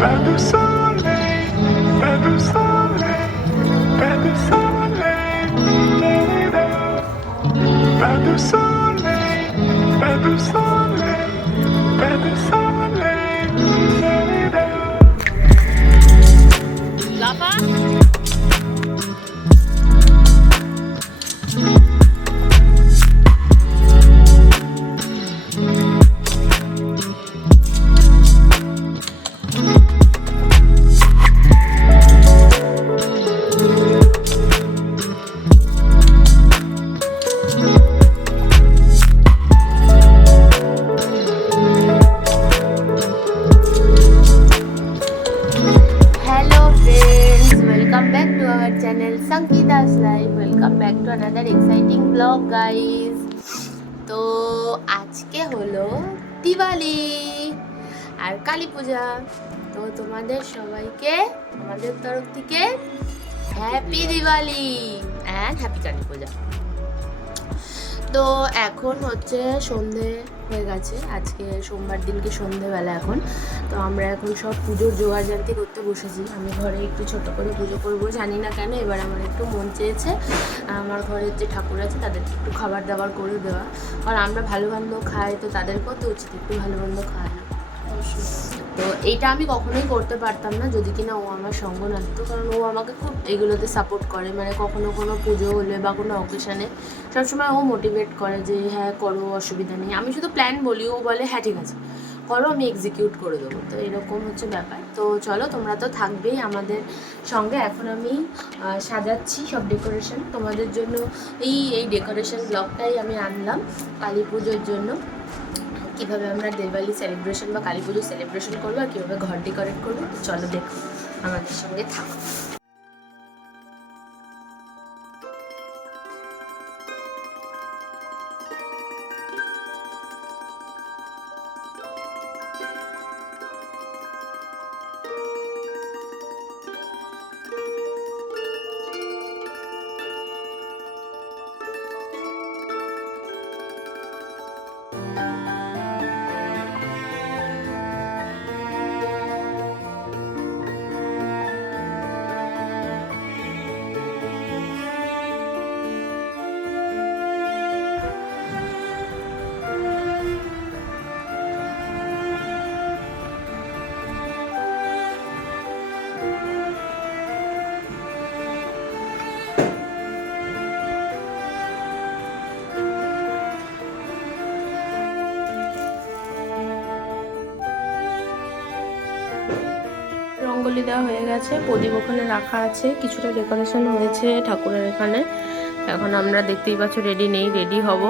Pas de soleil, pas de soleil, pas de soleil, pas de soleil, pas de soleil, pas de soleil. লাফা hello friends, welcome back to our channel Sangeeta's life. Welcome back to another exciting blog guys. তো আজকে হলো দিওয়ালি আর কালী পূজা। তো তোমাদের সবাইকে আমাদের তরফ থেকে happy Diwali and happy Kali Puja. তো এখন হচ্ছে সন্ধে হয়ে গেছে, আজকে সোমবার দিনকে সন্ধেবেলা এখন। তো আমরা এখন সব পুজোর জোগাড়জান্তি করতে বসেছি। আমি ঘরে একটু ছোট করে পুজো করবো, জানি না কেন এবার আমার একটু মন চেয়েছে আমার ঘরের যে ঠাকুর আছে তাদেরকে একটু খাবার দাবার করে দেওয়া। কারণ আমরা ভালো মন্দ খাই, তো তাদেরকেও তো উচিত একটু ভালো মন্দ খাওয়ানো। তো এইটা আমি কখনোই করতে পারতাম না যদি কিনা ও আমার সঙ্গ না দিত, কারণ ও আমাকে খুব এগুলোতে সাপোর্ট করে। মানে কখনো কোনো পুজো হলে বা কোনো অকেশানে সবসময় ও মোটিভেট করে যে হ্যাঁ করো, অসুবিধা নেই। আমি শুধু প্ল্যান বলি, ও বলে হ্যাঁ ঠিক আছে করো, আমি এক্সিকিউট করে দেবো। তো এরকম হচ্ছে ব্যাপার। তো চলো, তোমরা তো থাকবেই আমাদের সঙ্গে। এখন আমি সাজাচ্ছি সব ডেকোরেশন তোমাদের জন্য। এই ডেকোরেশন ব্লগটাই আমি আনলাম কালী পুজোর জন্য। কীভাবে আমরা দিওয়ালি সেলিব্রেশন বা কালী পুজো সেলিব্রেশন করবো আর কীভাবে ঘর ডেকোরেট করবো, চলো দেখো, আমাদের সঙ্গে থাকো। রঙ্গোলি দেওয়া হয়ে গেছে, প্রদীপ ওখানে রাখা আছে, কিছুটা ডেকোরেশন হয়েছে ঠাকুরের এখানে। এখন আমরা দেখতেই পাচ্ছ রেডি নেই, রেডি হব।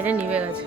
এটা নিভে গেছে।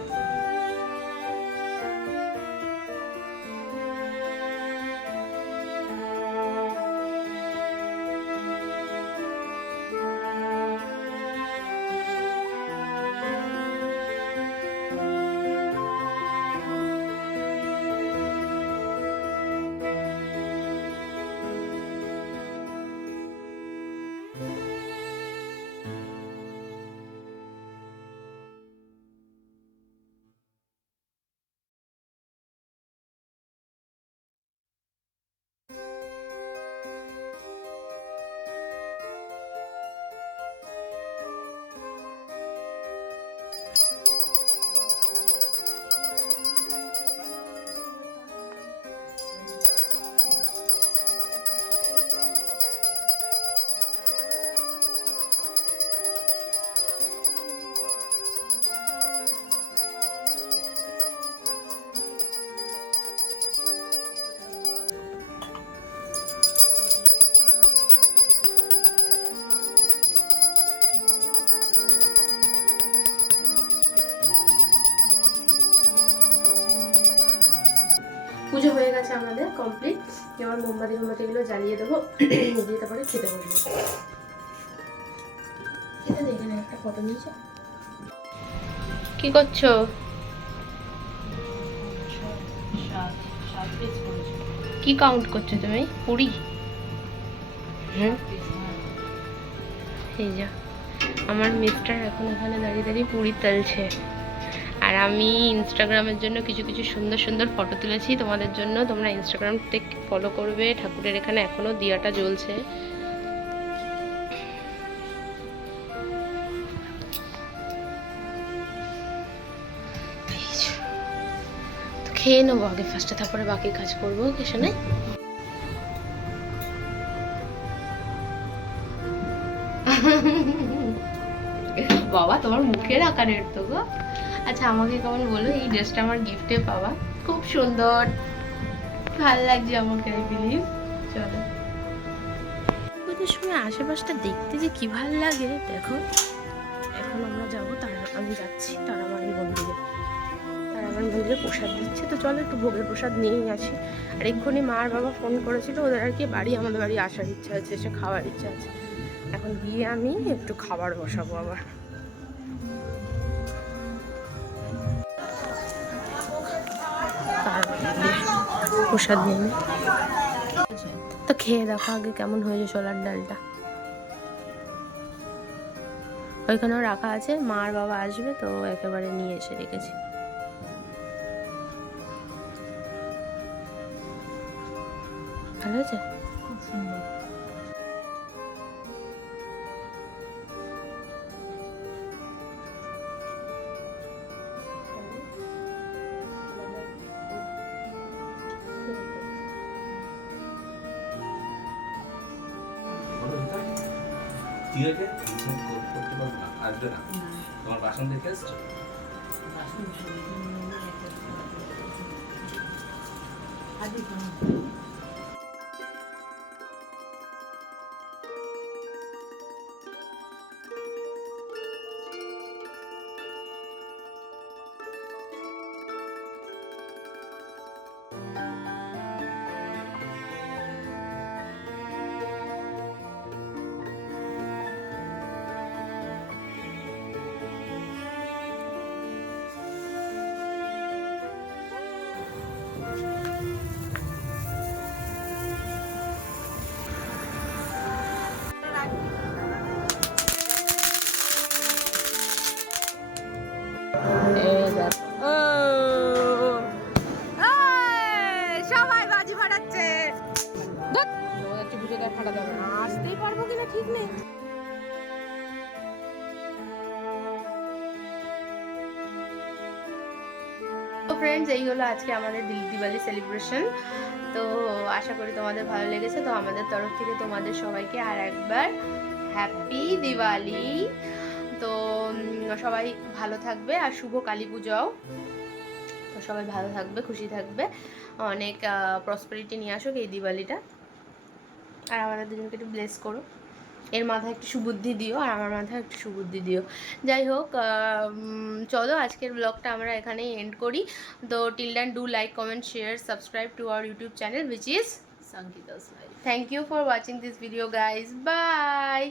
পুজো হয়ে গেছে আমাদের কমপ্লিট। এবার মোমবাতিগুলো জ্বালিয়ে দেবো, দিয়ে তারপরে খেতে বসবো। এখানে একটা ফটো নিয়েছে। কি করছো? কি কাউন্ট করছো তুমি? 20? এই যা আমার মিস্টার এখন এখানে দাঁড়িয়ে দাঁড়িয়ে পুরি তলছে, আর আমি ইনস্টাগ্রামের জন্য কিছু কিছু সুন্দর সুন্দর ফটো তুলেছি তোমাদের জন্য। তোমরা ইনস্টাগ্রাম থেকে ফলো করবে। ঠাকুরের এখানে এখনো দিয়াটা জ্বলছে। তো খেয়ে নেবো আগে ফার্স্টে, তারপরে বাকি কাজ করবো। কিছু নেই। বাবা তোমার মুখের আকারের তো গো। আচ্ছা আমাকে কেমন বলো, এই ড্রেসটা আমার গিফটে পাওয়া, খুব সুন্দর, ভাল লাগছে আমাকে। I believe. চলো পুজোর সময় আশেপাশটা দেখতে যে কি ভাল লাগে দেখো। এখন আমরা যাবো আমি যাচ্ছি তারামায়ের মন্দিরে। তারামায়ের মন্দিরে প্রসাদ দিচ্ছে, তো চলো একটু ভোগের প্রসাদ নিয়েই আসি। আর এক্ষুনি মার বাবা ফোন করেছিল, ওদের আর কি আমাদের বাড়ি আসার ইচ্ছা আছে, এসে খাওয়ার ইচ্ছা আছে। এখন গিয়ে আমি একটু খাবার বসাবো আবার। প্রসাদ নিয়ে তো খেয়ে দেখো আগে কেমন হয়েছে ছোলার ডালটা। ওইখানেও রাখা আছে, মার বাবা আসবে তো একেবারে নিয়ে এসে রেখেছি। ভালো হয়েছে, খুব সুন্দর। ঠিক আছে, করতে পারবো না, আসবে না। তোমার বাসন দেখে এসছো? সবাই বাজি ফাটাচ্ছে। পুজো ফাটা যাবে না, আসতেই পারবো কিনা ঠিক নেই। তো ফ্রেন্ডস এই হলো আজকে আমাদের দিওয়ালি সেলিব্রেশন। তো আশা করি তোমাদের ভালো লেগেছে। তো আমাদের তরফ থেকে তোমাদের সবাইকে আর একবার হ্যাপি দিওয়ালি। তো সবাই ভালো থাকবে, আর শুভ কালী পুজোও। তো সবাই ভালো থাকবে, খুশি থাকবে, অনেক প্রসপারিটি নিয়ে আসুক এই দিওয়ালিটা। আর আমাদের দুজনকে একটু ব্লেস করো। এর মাথায় একটু সুবুদ্ধি দিও আর আমার মাথায় একটু সুবুদ্ধি দিও। যাই হোক, চলো আজকের ব্লগটা আমরা এখানেই এন্ড করি। তো till then do like, comment, share, subscribe to our YouTube channel which is Sangeeta's life. thank you for watching this video guys, bye.